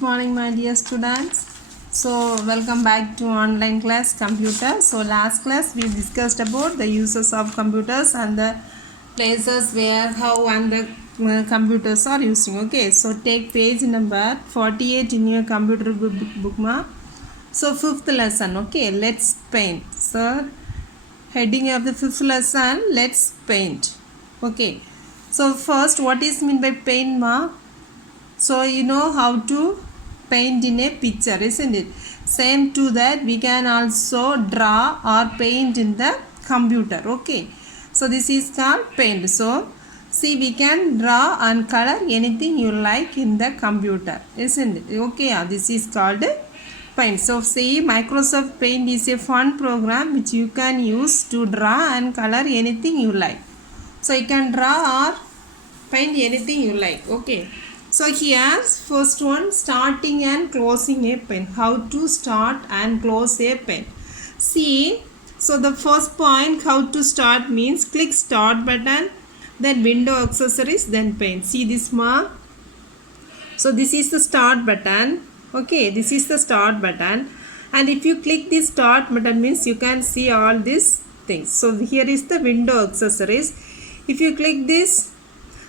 Good morning, my dear students. So welcome back to online class computer. So last class we discussed about the uses of computers and the places where, how and the computers are using. Okay, so take page number 48 in your computer bookmark. So fifth lesson. Okay, let's paint. So heading of the fifth lesson, let's paint. Okay, so first, what is mean by paint, ma? So you know how to paint in a picture, isn't it? Same to that, we can also draw or paint in the computer. Okay, so this is called paint. So see, we can draw and color anything you like in the computer, isn't it? Okay, this is called paint. So see, Microsoft Paint is a fun program which you can use to draw and color anything you like. So you can draw or paint anything you like. Okay, so here first one, starting and closing a pen. How to start and close a pen. See, so the first point, how to start means click start button, then window accessories, then pen. See this mark. So this is the start button. Okay, this is the start button, and if you click the start button means you can see all these things. So here is the window accessories. If you click this,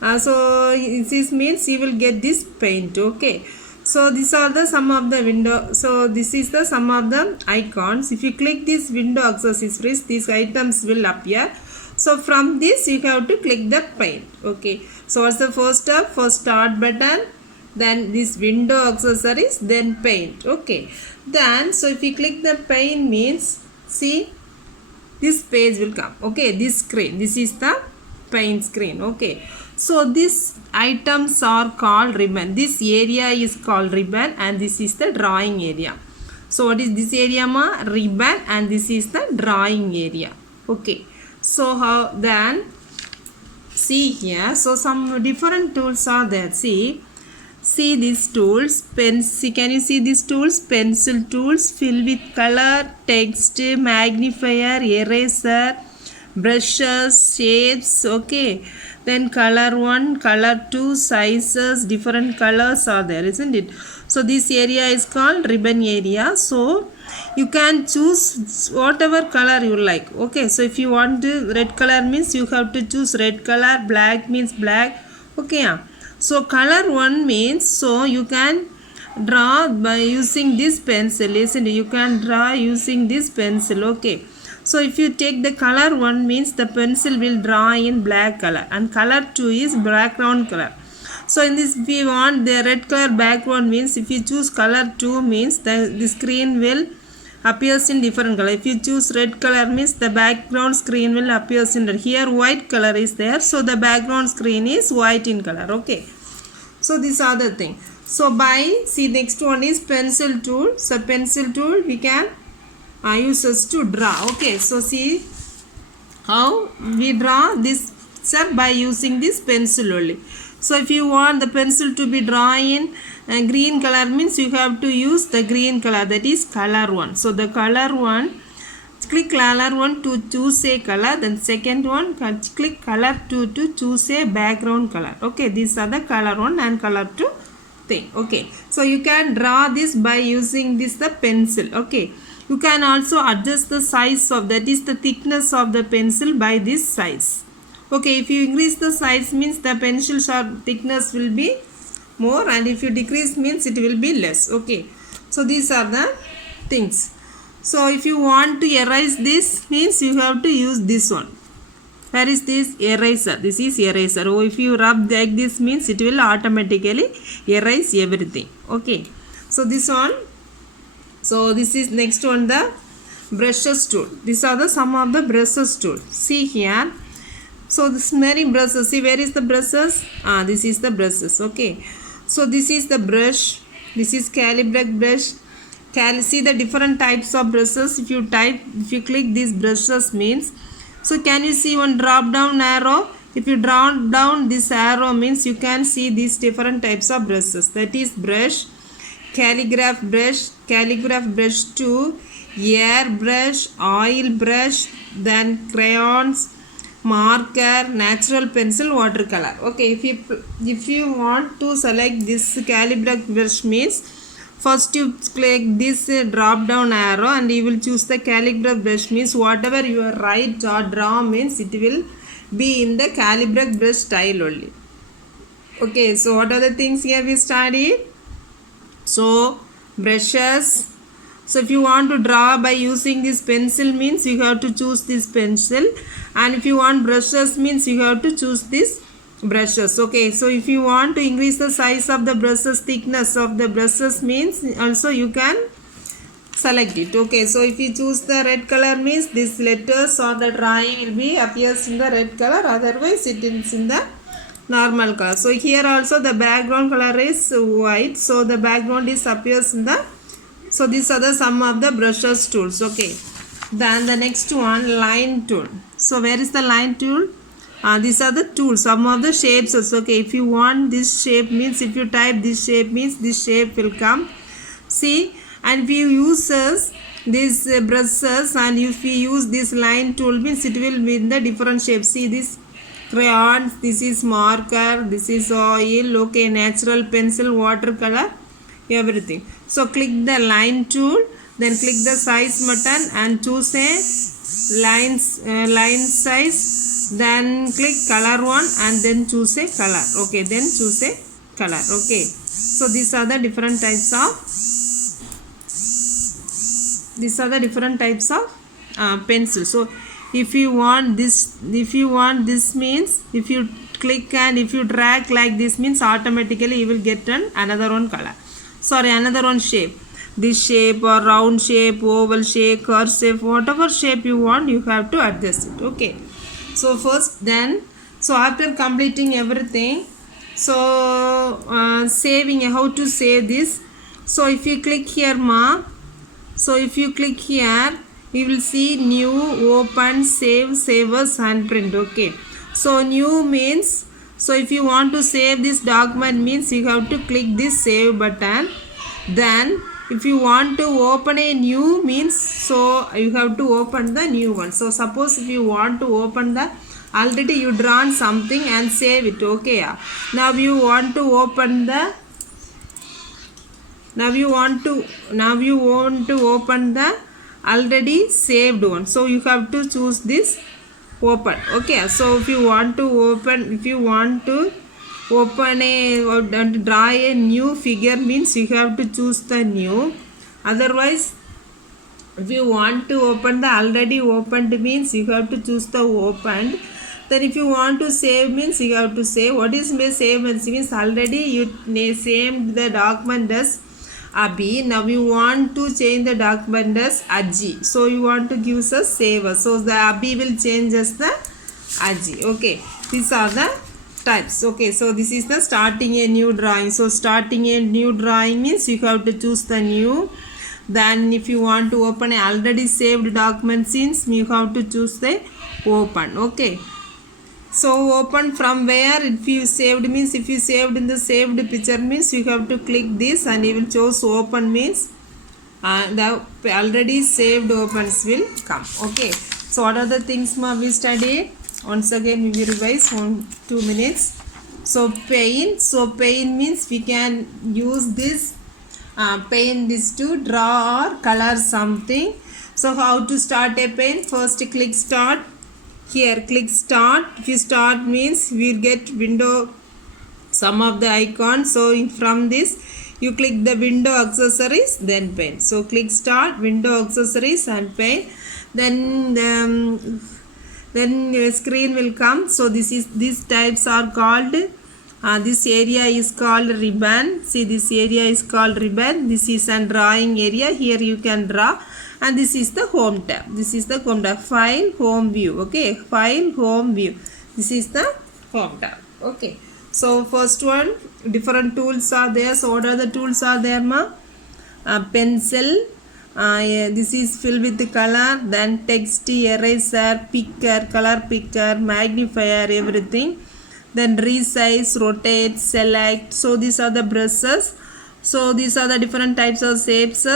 so this means you will get this paint. Okay, so these are the some of the window. So this is the some of the icons. If you click this window accessories, these items will appear. So from this you have to click the paint. Okay, so what's the first step? First start button, then this window accessories, then paint. Okay, then so if you click the paint means, see, this page will come. Okay, this screen, this is the paint screen. Okay, so these items are called ribbon. This area is called ribbon, and this is the drawing area. So what is this area, ma? Ribbon, and this is the drawing area. Okay, so how then, see here, so some different tools are there. See these tools, pencil. Can you see these tools? Pencil tools, fill with color, text, magnifier, eraser, brushes, shapes. Okay, then color 1, color 2, sizes, different colors are there, isn't it? So this area is called ribbon area. So you can choose whatever color you like. Okay, so if you want red color means you have to choose red color, black means black. Okay, so color 1 means, so you can draw by using this pencil, isn't it? You can draw using this pencil. Okay, so if you take the color 1 means the pencil will draw in black color, and color 2 is background color. So in this, if we want the red color background means, if you choose color 2 means the screen will appears in different color. If you choose red color means the background screen will appears in red. Here white color is there, so the background screen is white in color. Okay, so these are the thing. So by, see, next one is pencil tool. So pencil tool we can use us to draw. Okay, so see how we draw this step by using this pencil only. So if you want the pencil to be drawn in green color means you have to use the green color, that is color 1. So the color 1, click color 1 to choose a color, then second one click color 2 to choose a background color. Okay, these are the color 1 and color 2 thing. Okay, so you can draw this by using this the pencil. Okay, you can also adjust the size of, that is the thickness of the pencil by this size. Okay, if you increase the size means the pencil sharp thickness will be more, and if you decrease means it will be less. Okay, so these are the things. So if you want to erase this means you have to use this one. Where is this? Eraser. This is eraser. Oh, if you rub like this means it will automatically erase everything. Okay, so this one. So this is next one, the brushes tool. These are the some of the brushes tool. See here. So this many brushes. See, where is the brushes? This is the brushes. Okay, so this is the brush. This is calibrate brush. See the different types of brushes. If you click these brushes means, so can you see one drop down arrow? If you drop down this arrow means you can see these different types of brushes. That is brush, calligraph brush 2, air brush, oil brush, then crayons, marker, natural pencil, watercolor. Okay, if you want to select this calligraph brush means First you click this drop down arrow and you will choose the calibrush brush, means whatever you write or draw means it will be in the calibrush brush style only. Okay, so what are the things here we studied? So brushes. So if you want to draw by using this pencil means you have to choose this pencil, and if you want brushes means you have to choose this brushes. Okay, so if you want to increase the size of the brushes, thickness of the brushes means also you can select it. Okay, so if you choose the red color means these letters on the drawing will be appears in the red color, otherwise it is in the normal color. So here also the background color is white, so the background is appears in the, so these are the some of the brushes tools. Okay, then the next one, line tool. So where is the line tool? These are the tools, some of the shapes also. Okay, if you want this shape means if you type this shape means this shape will come. See, and if you use these brushes and if you use this line tool means it will be in the different shapes. See this crayons, this is marker, this is oil, okay, natural pencil, watercolor, everything. So click the line tool, then click the size button and choose a line size, then click color one and then choose a color. Okay, then choose a color. Okay, so these are the different types of pencil. So if you want this means if you click and if you drag like this means automatically you will get another one color, sorry, another one shape. This shape or round shape, oval shape, curve shape, whatever shape you want you have to adjust it. Okay, so first then, so after completing everything, so saving, how to save this. So if you click here so if you click here you will see new, open, save, savers and print. Okay, so new means, so if you want to save this document means you have to click this save button. Then if you want to open a new means, so you have to open the new one. So suppose if you want to open the already you drawn something and save it. Okay, now you want to open the now you want to open the already saved one, so you have to choose this open. Okay, so if you want to open a or draw a new figure means you have to choose the new, otherwise if you want to open the already opened means you have to choose the opened. Then if you want to save means you have to save. What is save means already you saved the document as Abhi, now you want to change the document as Aji, so you want to give us a save, so the Abhi will change as the Aji. Okay, these are the types. Okay, so this is the starting a new drawing. So starting a new drawing means you have to choose the new. Then if you want to open a already saved document since you have to choose the open. Okay, so open from where, if you saved means if you saved in the saved picture means you have to click this and you will choose open means the already saved opens will come. Okay, so what are the things we studied? Once again we will revise 2 minutes. So paint, so paint means we can use this paint this to draw or color something. So how to start a paint? First click start. Here click start. If you start means we will get window some of the icons. So from this you click the window accessories then paint. So click start, window accessories and paint. Then your screen will come. So these types are called this area is called ribbon. See, this area is called ribbon. This is a drawing area. Here you can draw. And this is the home tab. This is the home tab. File, home view. Okay, file, home view. This is the home tab. Okay, so first one, different tools are there. So what are the tools are there pencil, yeah, this is filled with the color, then text, eraser, picker, color picker, magnifier, everything. Then resize, rotate, select. So these are the brushes. So these are the different types of shapes.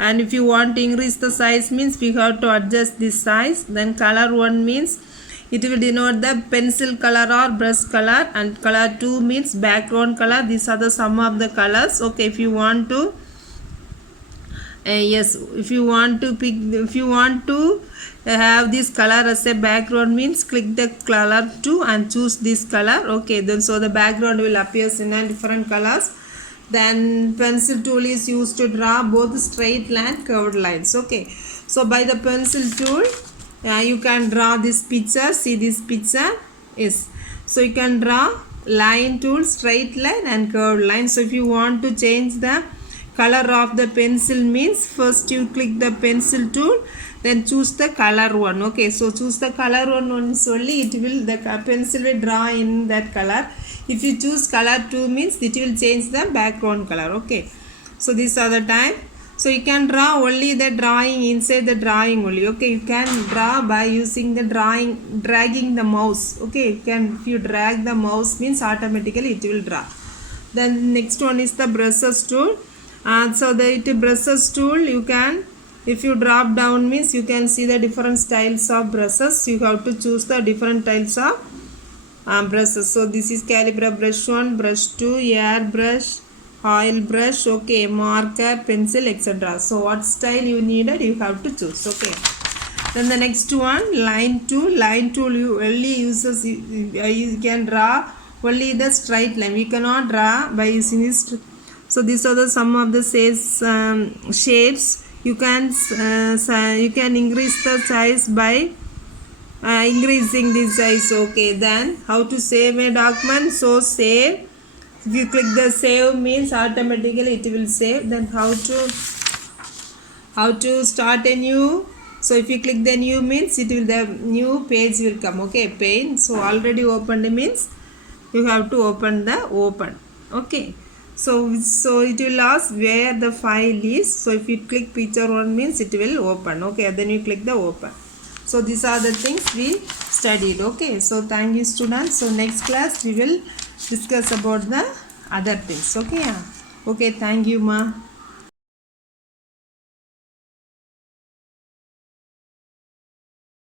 And if you want to increase the size means we have to adjust this size. Then color 1 means it will denote the pencil color or brush color, and color 2 means background color. These are the sum of the colors. Okay, if you want to yes, if you want to pick, if you want to have this color as a background means click the color 2 and choose this color. Okay, then so the background will appear in a different colors. Then pencil tool is used to draw both straight line curved lines. Okay, so by the pencil tool you can draw this picture. See this picture is, so you can draw line tool, straight line and curved line. So if you want to change the color of the pencil means first you click the pencil tool, then choose the color one. Okay, so choose the color one once only it will, the pencil will draw in that color. If you choose color 2 means it will change the background color. Okay, so these are the time. So you can draw only the drawing inside the drawing only. Okay, you can draw by using the drawing, dragging the mouse. Okay, you can, if you drag the mouse means automatically it will draw. Then next one is the brushes tool. So the brushes tool, you can, if you drop down means you can see the different styles of brushes. You have to choose the different types of brushes. So this is Calibra brush 1, brush 2, air brush, oil brush, okay, marker, pencil, etc. So what style you needed you have to choose. Okay, then the next one, line tool. Line tool you only uses, you can draw only the straight line. We cannot draw by using this. So these are the some of the shapes. You can increase the size by increasing this size. Okay, then how to save a document? So save, if you click the save means automatically it will save. Then how to start a new? So if you click the new means it will, the new page will come. Okay, pane. So already opened means you have to open the open. Okay, so it will ask where the file is. So if you click picture 1 means it will open. Okay, then you click the open. So these are the things we studied. Okay, so thank you students. So next class we will discuss about the other things. Okay, okay, thank you ma.